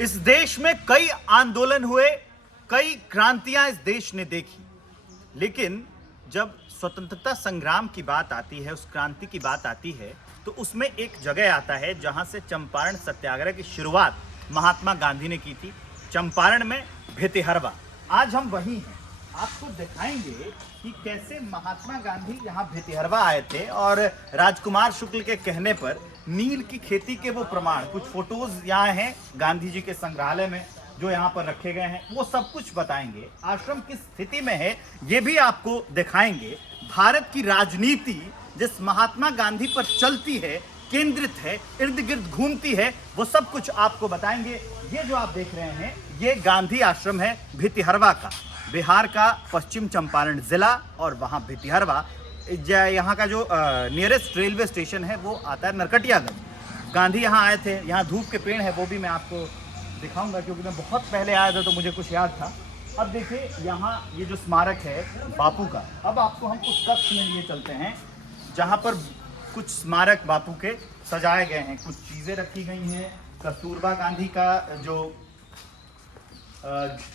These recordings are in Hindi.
इस देश में कई आंदोलन हुए, कई क्रांतियां इस देश ने देखी, लेकिन जब स्वतंत्रता संग्राम की बात आती है, उस क्रांति की बात आती है, तो उसमें एक जगह आता है जहां से चंपारण सत्याग्रह की शुरुआत महात्मा गांधी ने की थी। चंपारण में भितिहरवा। आज हम वहीं हैं, आपको दिखाएंगे कि कैसे महात्मा गांधी यहाँ भितिहरवा आए थे और राजकुमार शुक्ल के कहने पर नील की खेती के वो प्रमाण, कुछ फोटोज यहाँ हैं गांधी जी के संग्रहालय में जो यहाँ पर रखे गए हैं, वो सब कुछ बताएंगे। आश्रम किस स्थिति में है ये भी आपको दिखाएंगे। भारत की राजनीति जिस महात्मा गांधी पर चलती है, केंद्रित है, इर्द गिर्द घूमती है, वो सब कुछ आपको बताएंगे। ये जो आप देख रहे हैं ये गांधी आश्रम है भितिहरवा का, बिहार का पश्चिम चंपारण जिला, और वहाँ भितिहरवा यहाँ का जो नियरेस्ट रेलवे स्टेशन है वो आता है नरकटियागंज। गांधी यहाँ आए थे, यहाँ धूप के पेड़ है, वो भी मैं आपको दिखाऊंगा क्योंकि मैं बहुत पहले आया था तो मुझे कुछ याद था। अब देखिए यहाँ ये जो स्मारक है बापू का, अब आपको हम उस कक्ष में लिए चलते हैं जहाँ पर कुछ स्मारक बापू के सजाए गए हैं, कुछ चीज़ें रखी गई हैं। कस्तूरबा गांधी का जो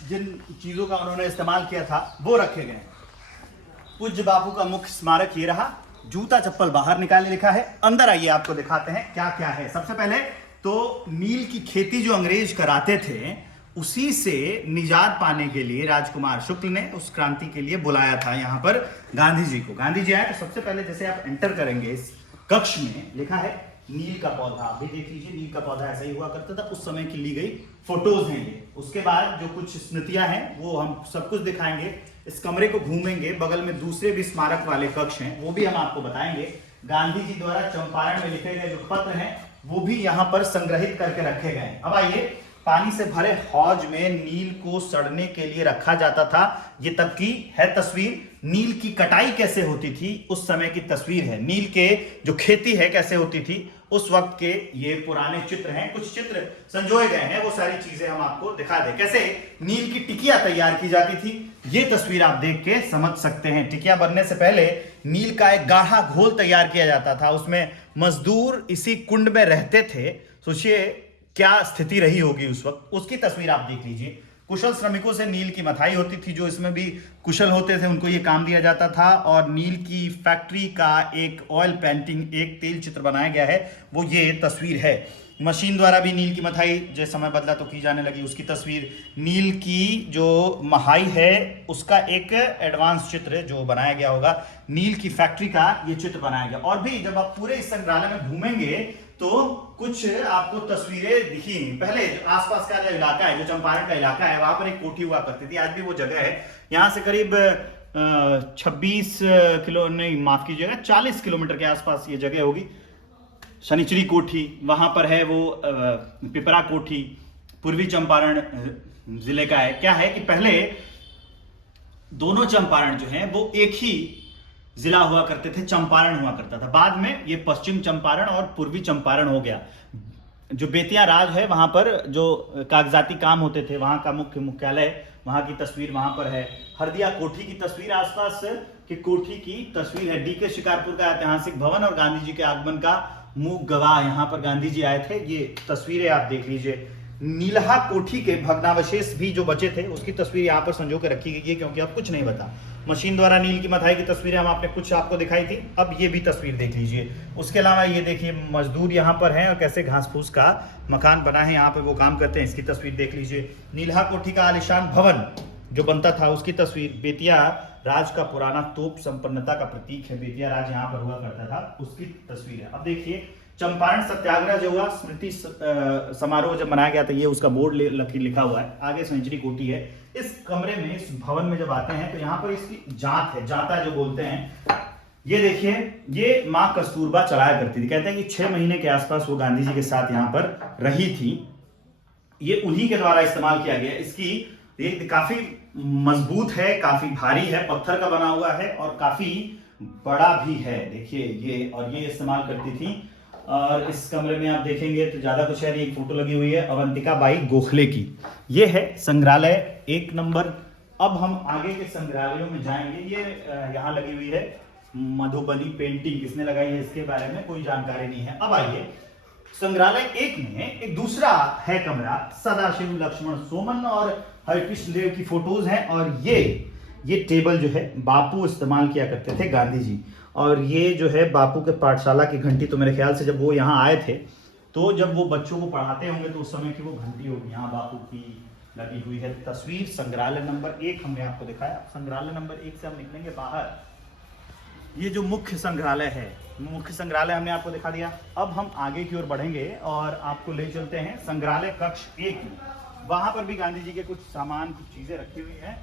जिन चीज़ों का उन्होंने इस्तेमाल किया था वो रखे गए हैं। पूज्य बापू का मुख्य स्मारक ये रहा। जूता चप्पल बाहर निकाले लिखा है। अंदर आइए आपको दिखाते हैं क्या क्या है। सबसे पहले तो नील की खेती जो अंग्रेज कराते थे, उसी से निजात पाने के लिए राजकुमार शुक्ल ने उस क्रांति के लिए बुलाया था यहाँ पर गांधी जी को। गांधी जी आए तो सबसे पहले जैसे आप एंटर करेंगे इस कक्ष में लिखा है नील का पौधा। आप भी देख लीजिए, नील का पौधा ऐसा ही हुआ करता था, उस समय की ली गई फोटोज हैं ये। उसके बाद जो कुछ स्मृतियां हैं वो हम सब कुछ दिखाएंगे। इस कमरे को घूमेंगे, बगल में दूसरे भी स्मारक वाले कक्ष हैं वो भी हम आपको बताएंगे। गांधी जी द्वारा चंपारण में लिखे गए जो पत्र हैं वो भी यहाँ पर संग्रहित करके रखे गए हैं। अब आइए, पानी से भरे हौज में नील को सड़ने के लिए रखा जाता था। ये तब की है तस्वीर। नील की कटाई कैसे होती थी उस समय की तस्वीर है। नील के जो खेती है कैसे होती थी उस वक्त के ये पुराने चित्र हैं। कुछ चित्र संजोए गए हैं, वो सारी चीजें हम आपको दिखा दें। कैसे नील की टिकिया तैयार की जाती थी ये तस्वीर आप देख के समझ सकते हैं। टिकिया बनने से पहले नील का एक गाढ़ा घोल तैयार किया जाता था, उसमें मजदूर इसी कुंड में रहते थे। सोचिए क्या स्थिति रही होगी उस वक्त, उसकी तस्वीर आप देख लीजिए। कुशल श्रमिकों से नील की मथाई होती थी, जो इसमें भी कुशल होते थे उनको ये काम दिया जाता था। और नील की फैक्ट्री का एक ऑयल पेंटिंग, एक तेल चित्र बनाया गया है, वो ये तस्वीर है। मशीन द्वारा भी नील की मथाई जैसे समय बदला तो की जाने लगी, उसकी तस्वीर। नील की जो महाई है उसका एक एडवांस चित्र जो बनाया गया होगा। नील की फैक्ट्री का ये चित्र बनाया गया। और भी जब आप पूरे इस संग्रहालय में घूमेंगे तो कुछ आपको तस्वीरें दिखी। पहले आसपास का जो इलाका है, जो चंपारण का इलाका है, वहां पर एक कोठी हुआ करती थी, आज भी वो जगह है। यहाँ से करीब 26 किलो नहीं माफ कीजिएगा 40 किलोमीटर के आसपास ये जगह होगी। शनिचरी कोठी वहां पर है, वो पिपरा कोठी पूर्वी चंपारण जिले का है। क्या है कि पहले दोनों चंपारण जो है वो एक ही जिला हुआ करते थे, चंपारण हुआ करता था। बाद में ये पश्चिम चंपारण और पूर्वी चंपारण हो गया। जो बेतिया राज है वहां पर जो कागजाती काम होते थे, वहां का मुख्यालय, वहां की तस्वीर वहां पर है। हरदिया कोठी की तस्वीर, आसपास की कोठी की तस्वीर है। डीके शिकारपुर का ऐतिहासिक भवन और गांधी जी के आगमन का मूक गवाह, यहाँ पर गांधी जी आए थे, ये तस्वीरें आप देख लीजिए। नीलहा कोठी के भग्नावशेष भी जो बचे थे उसकी तस्वीर यहाँ पर संजो के रखी गई है, क्योंकि अब कुछ नहीं बता। मशीन द्वारा नील की मथाई की तस्वीरें हम आपने कुछ आपको दिखाई थी, अब ये भी तस्वीर देख लीजिए। उसके अलावा ये देखिए मजदूर यहाँ पर हैं और कैसे घास फूस का मकान बना है, यहाँ पर वो काम करते हैं, इसकी तस्वीर देख लीजिए। नीलहा कोठी का आलिशान भवन जो बनता था उसकी तस्वीर। बेतिया राज का पुराना तोप संपन्नता का प्रतीक है, बेतिया राज यहाँ पर हुआ करता था, उसकी तस्वीर है। अब देखिए चंपारण सत्याग्रह जो हुआ, स्मृति समारोह जब मनाया गया था, ये उसका बोर्ड लिखा हुआ है। आगे सेंचुरी कोठी है। इस कमरे में, इस भवन में जब आते हैं तो यहाँ पर इसकी जांत है, जांता जो बोलते हैं। ये देखिए, ये माँ कस्तूरबा चलाया करती थी। कहते हैं कि 6 महीने के आसपास वो गांधी जी के साथ यहाँ पर रही थी। ये उन्हीं के द्वारा इस्तेमाल किया गया। इसकी ये काफी मजबूत है, काफी भारी है, पत्थर का बना हुआ है और काफी बड़ा भी है। देखिए ये, और ये इस्तेमाल करती थी। और इस कमरे में आप देखेंगे तो ज्यादा कुछ है नहीं, एक फोटो लगी हुई है अवंतिका बाई गोखले की। ये है संग्रहालय 1 नंबर। अब हम आगे के संग्रहालयों में जाएंगे। ये यहाँ लगी हुई है मधुबनी पेंटिंग, किसने लगाई है इसके बारे में कोई जानकारी नहीं है। अब आइए संग्रहालय 1 में एक दूसरा है कमरा, सदाशिव लक्ष्मण सोमन और हरिकृष्ण देव की फोटोज हैं। और ये टेबल जो है बापू इस्तेमाल किया करते थे, गांधी जी। और ये जो है बापू के पाठशाला की घंटी, तो मेरे ख्याल से जब वो यहाँ आए थे तो जब वो बच्चों को पढ़ाते होंगे तो उस समय की वो घंटी होगी, यहाँ बापू की लगी हुई है तस्वीर। संग्रहालय नंबर 1 हमने आपको दिखाया। संग्रहालय नंबर 1 से हम निकलेंगे बाहर। ये जो मुख्य संग्रहालय है, मुख्य संग्रहालय हमने आपको दिखा दिया। अब हम आगे की ओर बढ़ेंगे और आपको ले चलते हैं संग्रहालय कक्ष 1 में। वहां पर भी गांधी जी के कुछ सामान, कुछ चीजें रखी हुई हैं।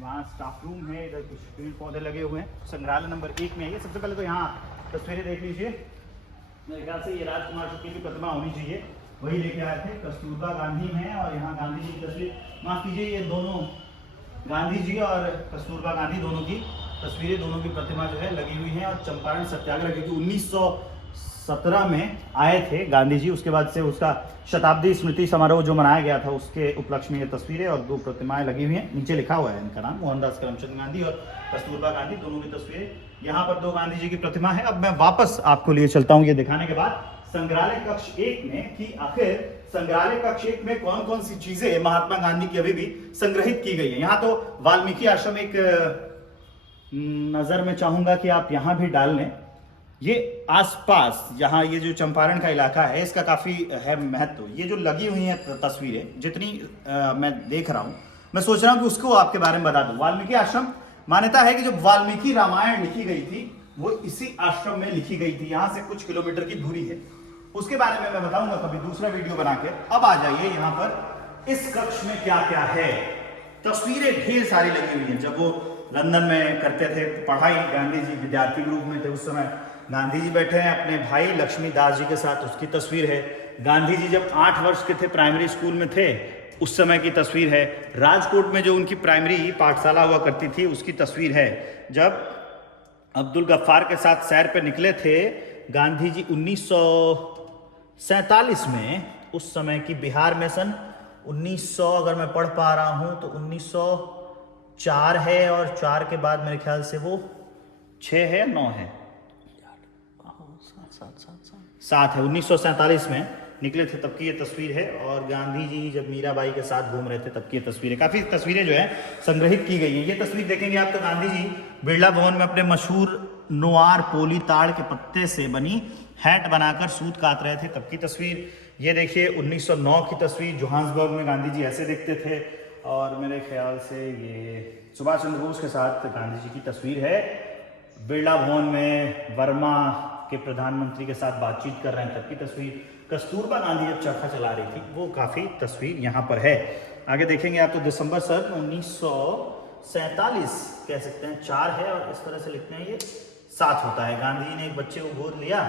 वहाँ स्टाफ रूम है, इधर कुछ पेड़ पौधे लगे हुए हैं। संग्रहालय नंबर 1 में आइए। सबसे पहले तो यहाँ तस्वीरें देख लीजिए। मेरे ख्याल से ये राजकुमार शुक्ल की प्रतिमा होनी चाहिए, वही लेके आए थे। कस्तूरबा गांधी हैं और यहाँ गांधी जी की तस्वीर, माफ कीजिए, ये दोनों गांधी जी और कस्तूरबा गांधी दोनों की तस्वीरें, दोनों की प्रतिमा जो है लगी हुई है। और चंपारण सत्याग्रह, क्योंकि 1917 में आए थे गांधी जी, उसके बाद से उसका शताब्दी स्मृति समारोह जो मनाया गया था उसके उपलक्ष्य में ये तस्वीरें और 2 प्रतिमाएं लगी हुई हैं। नीचे लिखा हुआ है इनका नाम, मोहनदास करमचंद गांधी और कस्तूरबा गांधी, दोनों की तस्वीरें। यहाँ पर 2 गांधी जी की प्रतिमा है। अब मैं वापस आपको लिए चलता हूँ ये दिखाने के बाद संग्रहालय कक्ष 1 में कि आखिर संग्रहालय कक्ष 1 में कौन कौन सी चीजें महात्मा गांधी की अभी भी संग्रहित की गई है। यहाँ तो वाल्मीकि आश्रम एक नजर में चाहूंगा कि आप यहाँ भी डाल लें। ये आसपास, यहाँ ये जो चंपारण का इलाका है, इसका काफी है महत्व। ये जो लगी हुई हैं तस्वीरें, जितनी मैं देख रहा हूँ, मैं सोच रहा हूँ कि उसको आपके बारे में बता दूं। वाल्मीकि आश्रम, मान्यता है कि जब वाल्मीकि रामायण लिखी गई थी वो इसी आश्रम में लिखी गई थी। यहाँ से कुछ किलोमीटर की दूरी है। उसके बारे में मैं बताऊंगा कभी दूसरा वीडियो बना के। अब आ जाइए यहाँ पर, इस कक्ष में क्या क्या है। तस्वीरें ढेर सारी लगी हुई हैं। जब वो लंदन में करते थे पढ़ाई, गांधी जी विद्यार्थी ग्रुप में थे, उस समय गांधी जी बैठे हैं अपने भाई लक्ष्मीदास जी के साथ, उसकी तस्वीर है। गांधी जी जब 8 वर्ष के थे, प्राइमरी स्कूल में थे, उस समय की तस्वीर है। राजकोट में जो उनकी प्राइमरी पाठशाला हुआ करती थी उसकी तस्वीर है। जब अब्दुल गफ्फार के साथ सैर पे निकले थे गांधी जी 1947 में, उस समय की बिहार में सन 1900, अगर मैं पढ़ पा रहा हूं तो 1904 है, और 4 के बाद मेरे ख्याल से वो 6 है, 9 है, 7 है। 1947 में निकले थे, तब की ये तस्वीर है। और गांधी जी जब मीराबाई के साथ घूम रहे थे तब की ये तस्वीर है। काफी तस्वीरें जो है संग्रहित की गई है। ये तस्वीर देखेंगे आप तो गांधी जी बिरला भवन में अपने मशहूर नोआर पोली ताड़ के पत्ते से बनी हैट बनाकर सूत काट रहे थे, तब की तस्वीर। ये देखिए 1909 की तस्वीर, जोहान्सबर्ग में गांधी जी ऐसे दिखते थे। और मेरे ख्याल से ये सुभाष चंद्र बोस के साथ गांधी जी की तस्वीर है। बिरला भवन में वर्मा के प्रधानमंत्री के साथ बातचीत कर रहे हैं, तब की तस्वीर। कस्तूरबा गांधी जब चरखा चला रही थी, वो काफ़ी तस्वीर यहाँ पर है। आगे देखेंगे आप तो दिसंबर सन 1947 कह सकते हैं, 4 है, और इस तरह से लिखते हैं, ये 7 होता है। गांधी जी ने एक बच्चे को गोद लिया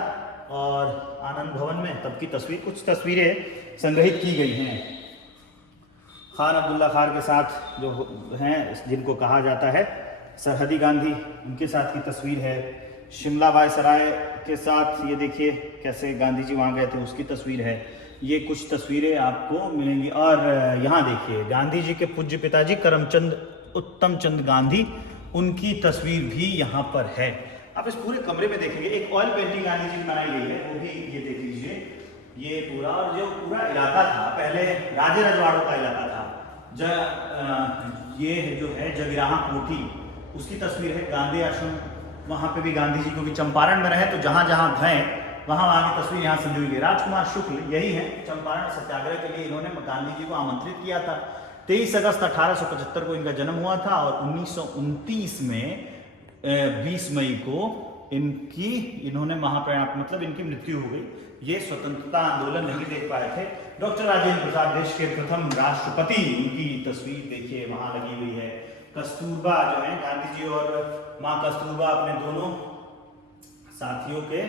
और आनंद भवन में, तब की तस्वीर। कुछ तस्वीरें संग्रहित की गई हैं। खान अब्दुल्ला खान के साथ जो हैं, जिनको कहा जाता है सरहदी गांधी, उनके साथ की तस्वीर है। शिमला वायसराय के साथ ये देखिए कैसे गांधी जी वहाँ गए थे, उसकी तस्वीर है। ये कुछ तस्वीरें आपको मिलेंगी। और यहाँ देखिए गांधी जी के पूज्य पिताजी करमचंद उत्तम चंद गांधी, उनकी तस्वीर भी यहाँ पर है। आप इस पूरे कमरे में देखेंगे एक ऑयल पेंटिंग गांधी जी की बनाई गई है, वो भी ये देख लीजिए। ये पूरा, और जो पूरा इलाका था पहले राजे रजवाड़ों का इलाका था, ये जो है जगीराहा कोठी, उसकी तस्वीर है। गांधी आश्रम, वहाँ पे भी गांधी जी, क्योंकि चंपारण में रहे तो जहाँ जहाँ गए वहाँ वहाँ की तस्वीर यहाँ संजोई गई। राजकुमार शुक्ल यही है, चंपारण सत्याग्रह के लिए इन्होंने गांधी जी को आमंत्रित किया था। 23 अगस्त 1875 को इनका जन्म हुआ था और 1929 में 20 मई को इन्होंने महाप्रयाण, मतलब इनकी मृत्यु हो गई। ये स्वतंत्रता आंदोलन नहीं देख पाए थे। डॉक्टर राजेंद्र प्रसाद देश के प्रथम राष्ट्रपति, उनकी तस्वीर देखिए वहाँ लगी हुई है। कस्तूरबा जो है, गांधी जी और माँ कस्तूरबा अपने दोनों साथियों के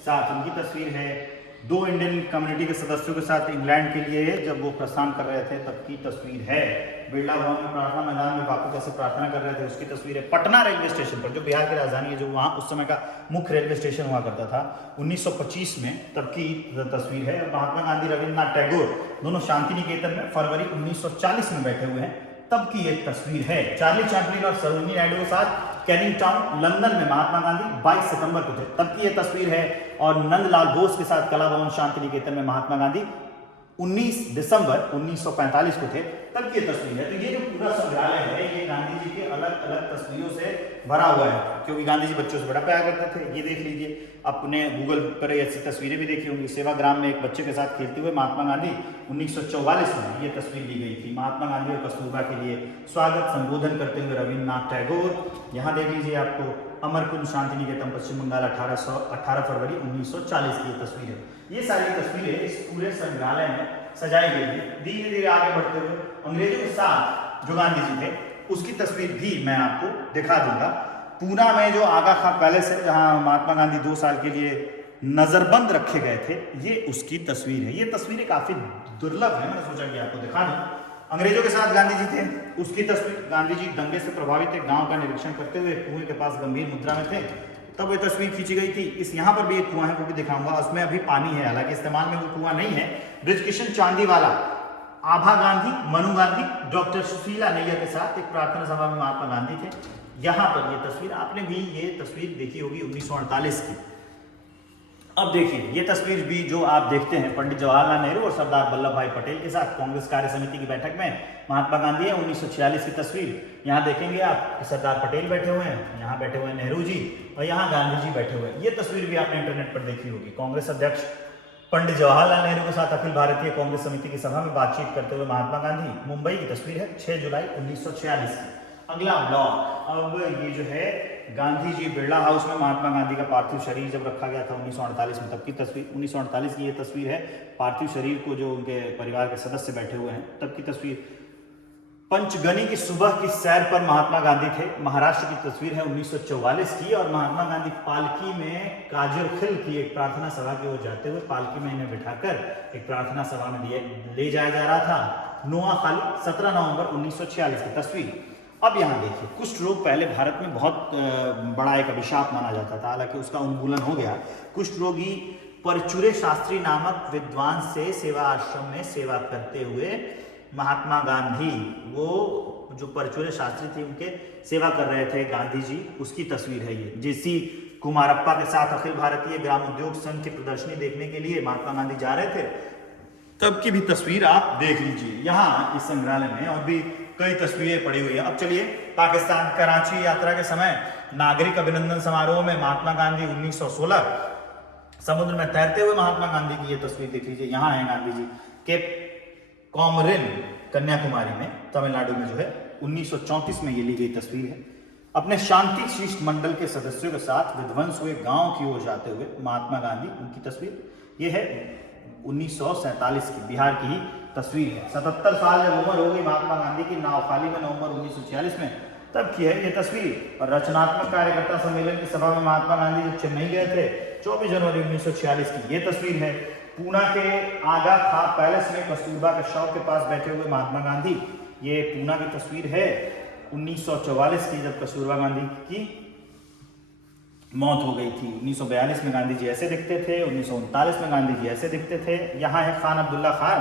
साथ, उनकी तस्वीर है। 2 इंडियन कम्युनिटी के सदस्यों के साथ इंग्लैंड के लिए जब वो प्रस्थान कर रहे थे, तब की तस्वीर है। बिरला भवन में प्रार्थना मैदान में बापू कैसे प्रार्थना कर रहे थे, उसकी तस्वीर है। पटना रेलवे स्टेशन पर, जो बिहार की राजधानी है, जो वहाँ उस समय का मुख्य रेलवे स्टेशन हुआ करता था 1925 में, तब की तस्वीर है। महात्मा गांधी, रविन्द्रनाथ टैगोर दोनों शांति निकेतन में फरवरी 1940 में बैठे हुए हैं, तब की एक तस्वीर है। चार्ली चैपलिन और सरोजिनी नायडू के साथ कैनिंग टाउन लंदन में महात्मा गांधी 22 सितंबर को थे, तब की यह तस्वीर है। और नंदलाल बोस के साथ कला भवन शांति निकेतन में महात्मा गांधी 19 दिसंबर 1945 को थे, तब की तस्वीर है। तो ये जो पूरा संग्रहालय है ये गांधी जी के अलग अलग तस्वीरों से भरा हुआ है, क्योंकि गांधी जी बच्चों से बड़ा प्यार करते थे। ये देख लीजिए, आपने गूगल पर ऐसी तस्वीरें भी देखी होंगी। सेवाग्राम में एक बच्चे के साथ खेलते हुए महात्मा गांधी 1944 में ये तस्वीर ली गई थी। महात्मा गांधी और कस्तूरबा के लिए स्वागत संबोधन करते हुए रविन्द्रनाथ टैगोर। यहाँ देख लीजिए आपको अमरकुंज शांति निकेतन पश्चिम बंगाल 18 फरवरी 1940 की ये तस्वीर है। ये सारी तस्वीरें इस पूरे संग्रहालय में सजाई गई है। धीरे धीरे आगे बढ़ते हुए अंग्रेजों के साथ जो गांधी जी थे उसकी तस्वीर भी मैं आपको दिखा दूंगा। पूना में जो आगा खां पैलेस है जहां महात्मा गांधी 2 साल के लिए नजरबंद रखे गए थे, ये उसकी तस्वीर है। ये तस्वीरें काफी दुर्लभ है, मैंने सोचा कि आपको दिखा दूं। अंग्रेजों के साथ गांधी जी थे, उसकी तस्वीर। गांधी जी दंगे से प्रभावित एक गांव का निरीक्षण करते हुए कुएं के पास गंभीर मुद्रा में थे, तब ये तस्वीर खींची गई थी। इस यहाँ पर भी एक कुआं है, वो भी दिखाऊंगा, उसमें अभी पानी है, हालांकि इस्तेमाल में वो कुआं नहीं है। बृजकिशन चांदीवाला, आभा गांधी, मनु गांधी, डॉक्टर सुशीला नैयर के साथ एक प्रार्थना सभा में महात्मा गांधी थे। यहाँ पर ये तस्वीर, आपने भी ये तस्वीर देखी होगी 1948 की। अब देखिए ये तस्वीर भी जो आप देखते हैं पंडित जवाहरलाल नेहरू और सरदार वल्लभ भाई पटेल के साथ कांग्रेस कार्य समिति की बैठक में महात्मा गांधी है, 1946 की तस्वीर। यहाँ देखेंगे आप कि सरदार पटेल बैठे हुए हैं, यहाँ बैठे हुए हैं नेहरू जी, और यहाँ गांधी जी बैठे हुए हैं। ये तस्वीर भी आपने इंटरनेट पर देखी होगी। कांग्रेस अध्यक्ष पंडित जवाहरलाल नेहरू के साथ अखिल भारतीय कांग्रेस समिति की सभा में बातचीत करते हुए महात्मा गांधी। मुंबई की तस्वीर है 6 जुलाई 1946 की। अगला ब्लॉक, अब ये जो है गांधी जी बिरला हाउस में महात्मा गांधी का पार्थिव शरीर जब रखा गया था 1948 में, तब की तस्वीर। 1948 की ये तस्वीर है, पार्थिव शरीर को जो उनके परिवार के सदस्य बैठे हुए हैं, तब की तस्वीर। पंचगनी की सुबह की सैर पर महात्मा गांधी थे, महाराष्ट्र की तस्वीर है 1944 की। और महात्मा गांधी पालकी में काजरखिल की एक प्रार्थना सभा की ओर जाते हुए पालकी में इन्हें बिठाकर एक प्रार्थना सभा में ले जाया जा रहा था। नोआखाली 17 नवंबर 1946 की तस्वीर। अब यहाँ देखिए, कुष्ठ रोग पहले भारत में बहुत बड़ा एक अभिशाप माना जाता था, हालांकि उसका उन्मूलन हो गया। कुष्ठ रोगी परचूरे शास्त्री नामक विद्वान से सेवा आश्रम में सेवा करते हुए महात्मा गांधी, वो जो परचूरे शास्त्री थे उनके सेवा कर रहे थे गांधी जी, उसकी तस्वीर है ये। जेसी कुमारप्पा के साथ अखिल भारतीय ग्राम उद्योग संघ की प्रदर्शनी देखने के लिए महात्मा गांधी जा रहे थे, तब की भी तस्वीर आप देख लीजिए यहाँ इस संग्रहालय में। और भी कई तस्वीरें पड़ी हुई है। अब चलिए, पाकिस्तान कराची यात्रा के समय नागरिक अभिनंदन समारोह में महात्मा गांधी 1916 समुद्र में तैरते हुए महात्मा गांधी की ये तस्वीर देख लीजिए। यहाँ है गांधी जी केप कॉमरिन कन्याकुमारी में, तमिलनाडु में जो है, 1934 में ये ली गई तस्वीर है। अपने शांति शिष्ट मंडल के सदस्यों के साथ विध्वंस हुए गांव की ओर जाते हुए महात्मा गांधी, उनकी तस्वीर। ये है 1947 की, बिहार की ही तस्वीर है। 77 साल जब उम्र हो गई महात्मा गांधी की नौखाली में नवंबर 1946 में, तब की है ये तस्वीर। और रचनात्मक कार्यकर्ता सम्मेलन की सभा में महात्मा गांधी जब चेन्नई गए थे 24 जनवरी 1946 की ये तस्वीर है। पूना के आगा खां पैलेस में कस्तूरबा के शव के पास बैठे हुए महात्मा गांधी, ये पूना की तस्वीर है 1944 की, जब कस्तूरबा गांधी की मौत हो गई थी। 1942 में गांधी जी ऐसे दिखते थे, 1939 में गांधी जी ऐसे दिखते थे। यहाँ है खान अब्दुल्ला खान,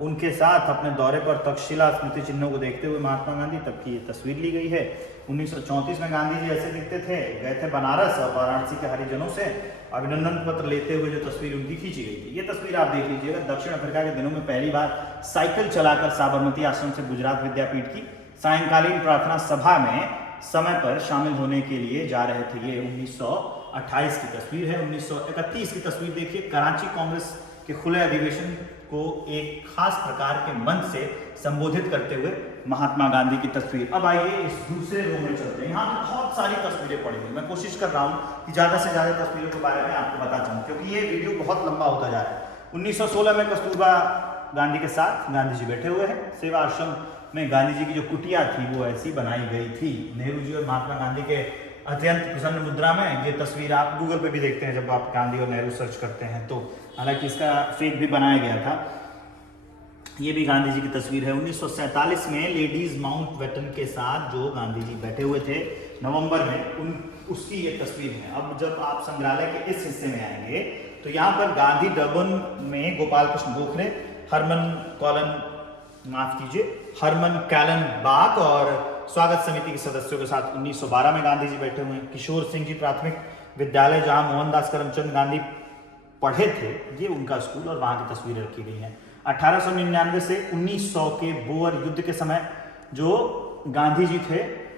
उनके साथ अपने दौरे पर तक्षशिला स्मृति चिन्हों को देखते हुए महात्मा गांधी, तब की ये तस्वीर ली गई है। 1934 में गांधी जी ऐसे दिखते थे, गए थे बनारस और वाराणसी के हरिजनों से अभिनंदन पत्र लेते हुए जो तस्वीर उनकी खींची गई थी। ये तस्वीर आप देख लीजिएगा। दक्षिण अफ्रीका के दिनों में पहली बार साइकिल चलाकर साबरमती आश्रम से गुजरात विद्यापीठ की सायंकालीन प्रार्थना सभा में समय पर शामिल होने के लिए जा रहे थे। ये 1928 की तस्वीर है। 1931 की तस्वीर देखिए, कराची कांग्रेस के खुले अधिवेशन को एक खास प्रकार के मंच से संबोधित करते हुए महात्मा गांधी की तस्वीर। अब आइए इस दूसरे रूम में चलते हैं। यहाँ पे बहुत सारी तस्वीरें पड़ी हुई, मैं कोशिश कर रहा हूँ कि ज़्यादा से ज़्यादा तस्वीरों के बारे में आपको बता चाहूँ, क्योंकि ये वीडियो बहुत लंबा होता जा रहा है। 1916 में कस्तूरबा गांधी के साथ गांधी जी बैठे हुए हैं। सेवा आश्रम में गांधी जी की जो कुटिया थी वो ऐसी बनाई गई थी। नेहरू जी और महात्मा गांधी के अत्यंत प्रसन्न मुद्रा में ये तस्वीर आप गूगल पे भी देखते हैं, जब आप गांधी और नेहरू सर्च करते हैं तो, हालांकि इसका फेक भी बनाया गया था। ये भी गांधी जी की तस्वीर है। 1947 में लेडीज माउंट बेटन के साथ जो गांधी जी बैठे हुए थे नवंबर में, उसकी ये तस्वीर है। अब जब आप संग्रहालय के इस हिस्से में आएंगे तो यहाँ पर गांधी डबन में गोपाल कृष्ण गोखले, हरमन कैलन बाग और स्वागत समिति के सदस्यों के साथ 1912 में गांधी जी बैठे हुए हैं। किशोर सिंह जी प्राथमिक विद्यालय जहां मोहनदास करमचंद गांधी पढ़े थे, ये उनका स्कूल और वहां की तस्वीरें रखी गई हैं। 1899 से 1900 के बोअर युद्ध के समय जो गांधी जी थे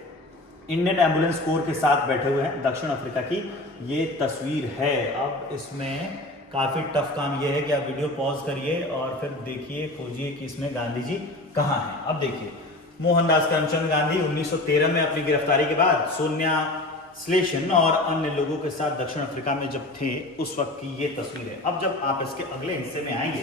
इंडियन एम्बुलेंस कोर के साथ बैठे हुए हैं दक्षिण अफ्रीका की ये तस्वीर है। अब इसमें काफ़ी टफ काम यह है कि आप वीडियो पॉज करिए और फिर देखिए, खोजिए कि इसमें गांधी जी कहाँ हैं। अब देखिए, मोहनदास करमचंद गांधी 1913 में अपनी गिरफ्तारी के बाद सोनिया स्लेशन और अन्य लोगों के साथ दक्षिण अफ्रीका में जब थे उस वक्त की ये तस्वीर है। अब जब आप इसके अगले हिस्से में आएंगे